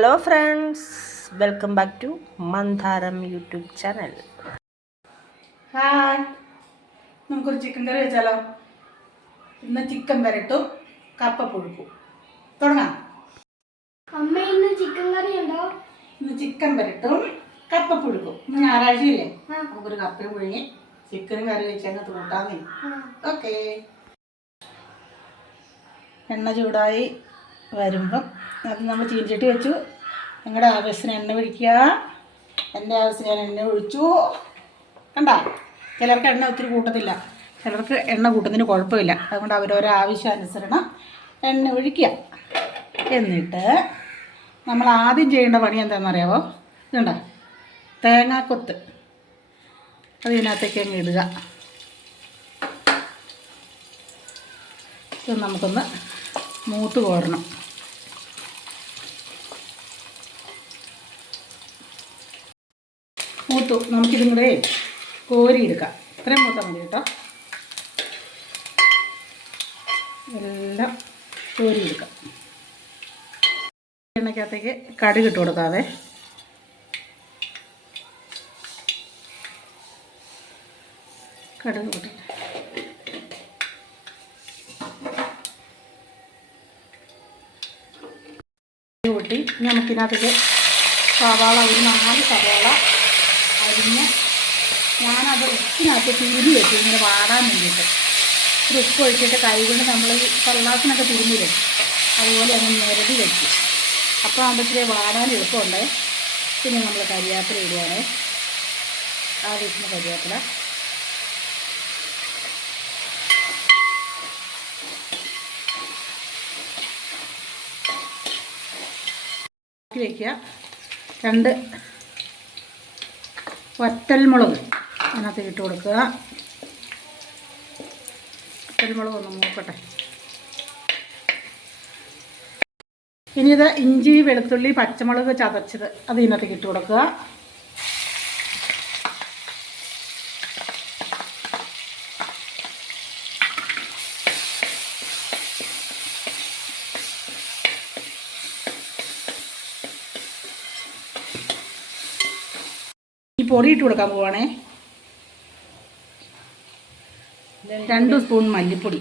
Hello friends, welcome back to Mandaram YouTube channel. Hi, നമുക്കൊരു chicken curry വെച്ചാലോ? ഇന്ന് chicken വരട്ടും കപ്പ പുഴുക്കും. തുടങ്ങാം. അമ്മ ഇന്ന് ചിക്കൻ കറി ഉണ്ടോ? ഇന്ന് ചിക്കൻ വരട്ടും കപ്പ പുഴുക്കും. ഇന്ന് ഞായറാഴ്ചയില്ലേ, നമുക്കൊരു കപ്പയും പുഴുങ്ങി ചിക്കനും കറി വെച്ചങ്ങ് കൂട്ടാന്നേ. ഓക്കെ. എണ്ണ ചൂടായി വരുമ്പം അത് നമ്മൾ ചീനിച്ചട്ടി വെച്ചു. ഞങ്ങളുടെ ആവശ്യത്തിന് എണ്ണ ഒഴിക്കുക. എൻ്റെ ആവശ്യത്തിന് ഞാൻ എണ്ണ ഒഴിച്ചു. കണ്ട, ചിലർക്ക് എണ്ണ ഒത്തിരി കൂട്ടത്തില്ല, ചിലർക്ക് എണ്ണ കൂട്ടുന്നതിന് കുഴപ്പമില്ല. അതുകൊണ്ട് അവരവരെ ആവശ്യാനുസരണം എണ്ണ ഒഴിക്കുക. എന്നിട്ട് നമ്മൾ ആദ്യം ചെയ്യേണ്ട പണി എന്താണെന്നറിയാമോ? ഇതുണ്ട തേങ്ങാക്കൊത്ത്, അത് ഇതിനകത്തേക്ക് അങ്ങ് ഇടുക. ഇത് നമുക്കൊന്ന് മൂത്ത് കോരണം. മൂത്തു, നമുക്കിതും കൂടെ കോരിയെടുക്കാം. ഇത്രയും മൂത്താൽ മതി കേട്ടോ. എല്ലാം കോരിയെടുക്കാം. എണ്ണയ്ക്കകത്തേക്ക് കടുക് ഇട്ട് കൊടുക്കാവേ. കടുക് കൂട്ടി കൂട്ടി നമുക്കിതിനകത്തേക്ക് സവാള, ഒരു 4 സവാള അരിഞ്ഞ് ഞാനത് ഉപ്പിനകത്ത് തിരുമ്മി വെച്ചു, ഇങ്ങനെ വാടാൻ വേണ്ടിയിട്ട്. ഒരു ഉപ്പ് ഒഴിച്ചിട്ട് കൈ കൊണ്ട് നമ്മൾ ഈ കള്ളാസിനൊക്കെ തിരുമ്മില്ലേ, അതുപോലെ അങ്ങ് നിരതി വെച്ചു. അപ്പോൾ ആകുമ്പോഴത്തേക്ക് വാടാൻ എളുപ്പമുണ്ട്. പിന്നെ നമ്മൾ കരിവേപ്പില ഇടുകയാണ്. ആവശ്യത്തിന് കരിവേപ്പില. വയ്ക്കുക. 2 വറ്റൽമുളക് അതിനകത്ത് ഇട്ട് കൊടുക്കുക. വറ്റൽമുളക് ഒന്ന് മൂക്കട്ടെ. ഇനി ഇത് ഇഞ്ചി, വെളുത്തുള്ളി, പച്ചമുളക് ചതച്ചത് അത് ഇതിനകത്തേക്ക് ഇട്ട് കൊടുക്കുക. ഈ പൊടി ഇട്ട് കൊടുക്കാൻ പോവാണേ. 2 സ്പൂൺ മല്ലിപ്പൊടി,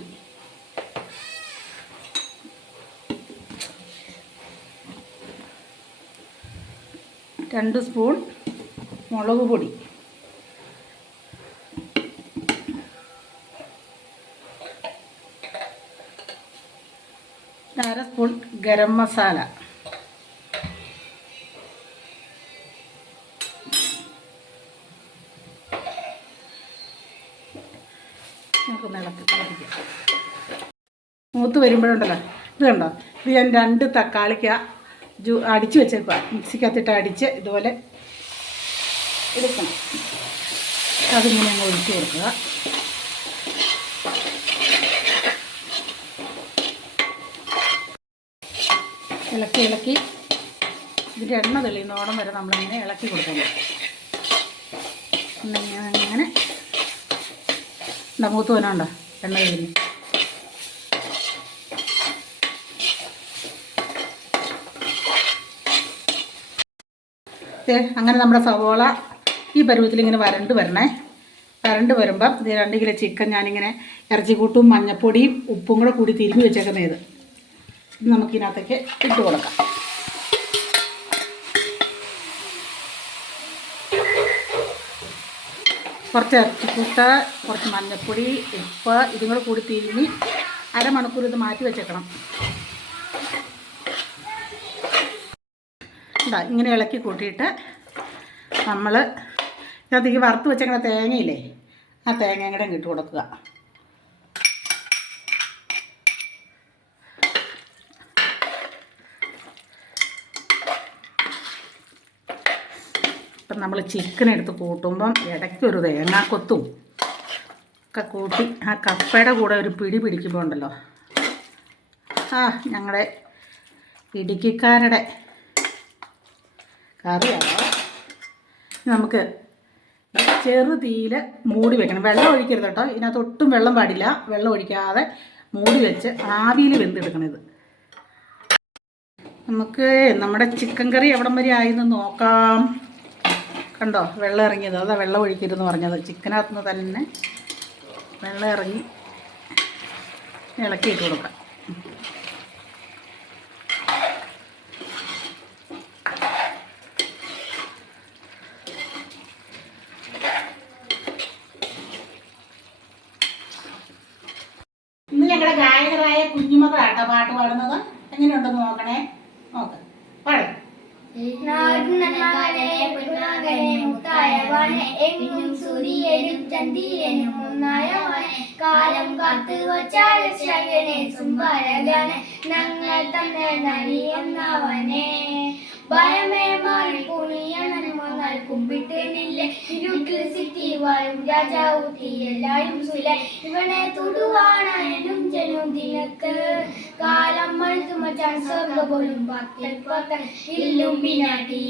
2 സ്പൂൺ മുളക് പൊടി, 1/2 സ്പൂൺ ഗരം മസാല, നമുക്കൊന്ന് ഇളക്കി കളിക്കാം. മൂത്ത് വരുമ്പോഴുണ്ടല്ലോ, ഇത് കണ്ടോ, ഇത് ഞാൻ 2 തക്കാളിക്ക അടിച്ച് വെച്ചേക്കുക. മിക്സിക്കകത്തിട്ട് അടിച്ച് ഇതുപോലെ എടുക്കണം. അതിങ്ങനെ അങ്ങ് ഒഴിച്ച് കൊടുക്കുക. ഇളക്കി ഇളക്കി ഇതിൻ്റെ എണ്ണ തെളിയുന്നോളം വരെ നമ്മളിങ്ങനെ ഇളക്കി കൊടുക്കണം. അങ്ങനെ മൂത്ത് വനുണ്ടോ എണ്ണ തെളിഞ്ഞ്. അങ്ങനെ നമ്മുടെ സവോള ഈ പരുവത്തിൽ ഇങ്ങനെ വരണ്ട് വരണേ. വരണ്ട് വരുമ്പം ഇത് 2 കിലോ ചിക്കൻ ഞാനിങ്ങനെ ഇറച്ചിക്കൂട്ടും മഞ്ഞപ്പൊടിയും ഉപ്പും കൂടെ കൂടി തിരുമ്മി വെച്ചേക്കുന്നത് ഇത് നമുക്കിതിനകത്തേക്ക് ഇട്ട് കൊടുക്കാം. കുറച്ച് ഇറച്ചിക്കൂട്ട്, കുറച്ച് മഞ്ഞപ്പൊടി, ഉപ്പ് ഇതും കൂടെ കൂടി തിരുമ്മി അരമണിക്കൂർ ഇത് മാറ്റി വെച്ചേക്കണം. ഇങ്ങനെ ഇളക്കി കൂട്ടിയിട്ട് നമ്മൾ ഇതിനകത്തേക്ക് വറുത്ത് വെച്ചേക്കുന്ന തേങ്ങയില്ലേ, ആ തേങ്ങയും കൂടെ ഇട്ട് കൊടുക്കുക. ഇപ്പം നമ്മൾ ചിക്കൻ എടുത്ത് കൂട്ടുമ്പം ഇടയ്ക്കൊരു തേങ്ങാക്കൊത്തും ഒക്കെ കൂട്ടി ആ കപ്പയുടെ കൂടെ ഒരു പിടി പിടിക്കുമ്പോൾ ഉണ്ടല്ലോ, ഞങ്ങളുടെ ഇടുക്കിക്കാരുടെ കറിയാണ്. നമുക്ക് ചെറു തീയിൽ മൂടി വെക്കണം. വെള്ളം ഒഴിക്കരുത് കേട്ടോ, ഇതിനകത്ത് ഒട്ടും വെള്ളം പാടില്ല. വെള്ളം ഒഴിക്കാതെ മൂടി വെച്ച് ആവിയിൽ വെന്തെടുക്കണം. ഇത് നമുക്ക് നമ്മുടെ ചിക്കൻ കറി എവിടം വരെ ആയിന്ന് നോക്കാം. കണ്ടോ വെള്ളം ഇറങ്ങിയത്, അതാ വെള്ളം ഒഴിക്കരുതെന്ന് പറഞ്ഞത്. ചിക്കനകത്തുനിന്ന് തന്നെ വെള്ളം ഇറങ്ങി ഇളക്കിയിട്ട് കൊടുക്കാം. ഇന്ന് ഞങ്ങളുടെ ഗായകരായ കുഞ്ഞുമക്കളാട്ടോ പാട്ട് പാടുന്നത്. എങ്ങനെയുണ്ടെന്ന് നോക്കണേ. നോക്ക്, പാടും. കാലം കാത്ത് ഞങ്ങൾ തന്നെ നലിയെന്നവനെ ഭയമേ മാറി പുണിയണങ്ങൾ കുമ്പിട്ട് നില്ലേ ഇരുട്ടിൽ സിറ്റി വാഴും രാജാവൂത്തി എല്ലാരും സുല ഇവനെ തൊടുവാണനും ജനും ദിനക്ക് കാലം മഴുത്തു മച്ചാൻ സ്വർഗ പോലും പത്തൽ പത്തൽ ഇല്ലുംബിനാട്ടി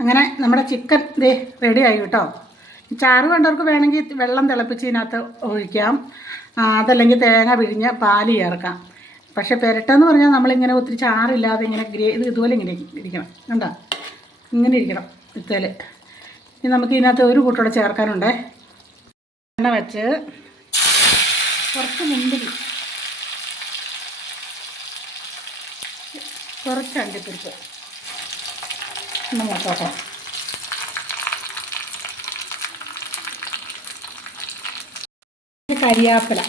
അങ്ങനെ നമ്മുടെ ചിക്കൻ ദേ റെഡി ആയി കേട്ടോ. ചാറ് വേണ്ടവർക്ക് വേണമെങ്കിൽ വെള്ളം തിളപ്പിച്ച് ഇതിനകത്ത് ഒഴിക്കാം, അതല്ലെങ്കിൽ തേങ്ങ പിഴിഞ്ഞ് പാല് ചേർക്കാം. പക്ഷേ പെരട്ടെന്ന് പറഞ്ഞാൽ നമ്മളിങ്ങനെ ഒത്തിരി ചാറില്ലാതെ ഇങ്ങനെ ഇതുപോലെ ഇങ്ങനെ ഇരിക്കണം. കണ്ടോ, ഇങ്ങനെ ഇരിക്കണം ഇത്തേൽ. ഇനി നമുക്ക് ഇതിനകത്ത് ഒരു കൂട്ടോടെ ചേർക്കാനുണ്ടേ. എണ്ണ വെച്ച് കുറച്ച് മുന്തിരി, കുറച്ച് അണ്ടിപ്പരിപ്പ് ഒന്ന് മൂത്തോട്ടെ. കരിയാപ്പില,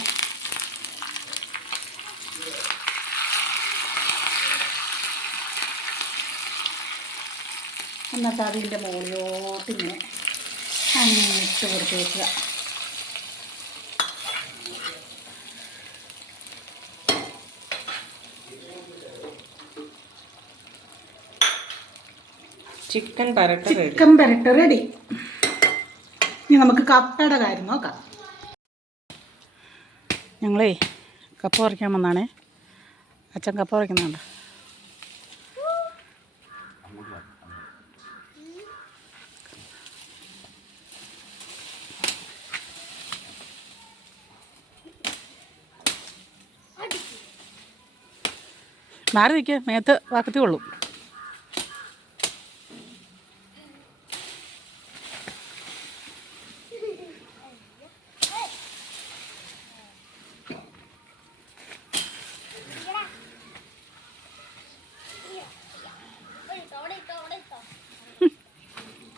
എന്നിട്ട് അതിൻ്റെ മുകളിലോട്ട് ഇങ്ങനെ ഇട്ട് കൊടുത്ത് വയ്ക്കുക. ചിക്കൻ പെരട്ട് റെഡി. ഇനി നമുക്ക് കപ്പയുടെ കാര്യം നോക്കാം. ഞങ്ങളേ കപ്പ പറിക്കാൻ വന്നാണേ. അച്ഛൻ കപ്പ പറിക്കുന്നുണ്ട്. മാറി നിൽക്കുക, മേത്ത് വാക്കത്തി കൊള്ളൂ.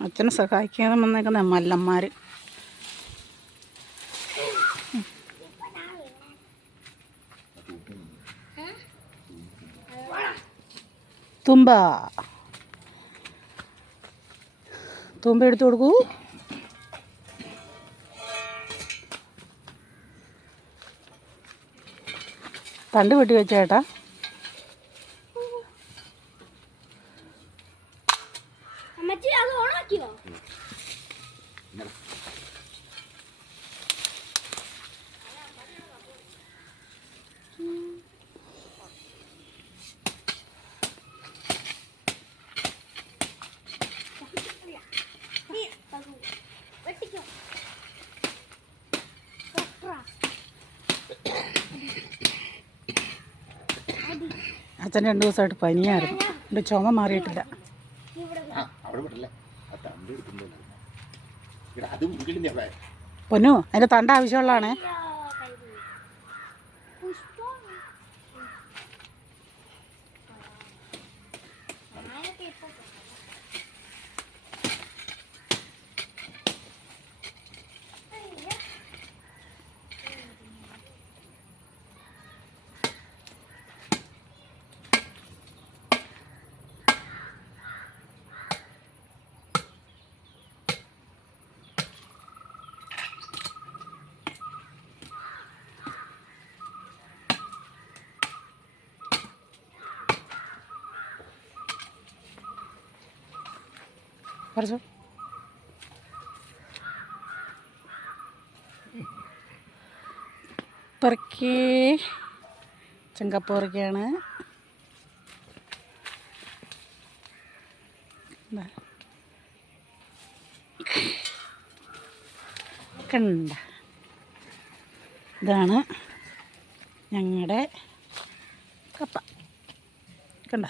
അച്ഛനെ സഹായിക്കാതെ വന്നേക്കുന്ന മല്ലന്മാർ. തുമ്പ എടുത്തു കൊടുക്കൂ. തണ്ട് വെട്ടി വെച്ചേട്ടാ. അച്ഛൻ 2 ദിവസമായിട്ട് പനിയായിരുന്നു. എൻ്റെ ചുമ മാറിയിട്ടില്ല. പൊന്നു, അതിൻ്റെ തണ്ട ആവശ്യമുള്ളതാണേ. കുറച്ച് പെറുക്കി ചെങ്കപ്പ പെറുക്കിയാണ്. കണ്ട, ഇതാണ് ഞങ്ങളുടെ കപ്പ. കണ്ട,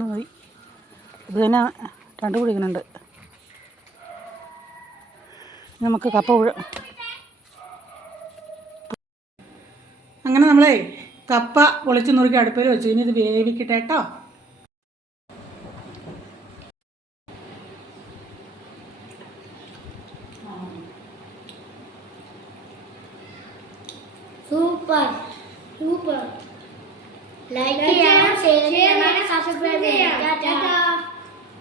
മതി. ഇത് തന്നെ 2 പിടിക്കുന്നുണ്ട്. നമുക്ക് കപ്പ അങ്ങനെ നമ്മളെ കപ്പ പൊളിച്ച് നുറുക്കി അടുപ്പിൽ വെച്ചു. ഇനി ഇത് വേവിക്കട്ടെ കേട്ടോ. Super super. ലൈക്ക് ചെയ്യണം, ഷെയർ ചെയ്യണം, സബ്സ്ക്രൈബ് ചെയ്യണം. ടാറ്റാ.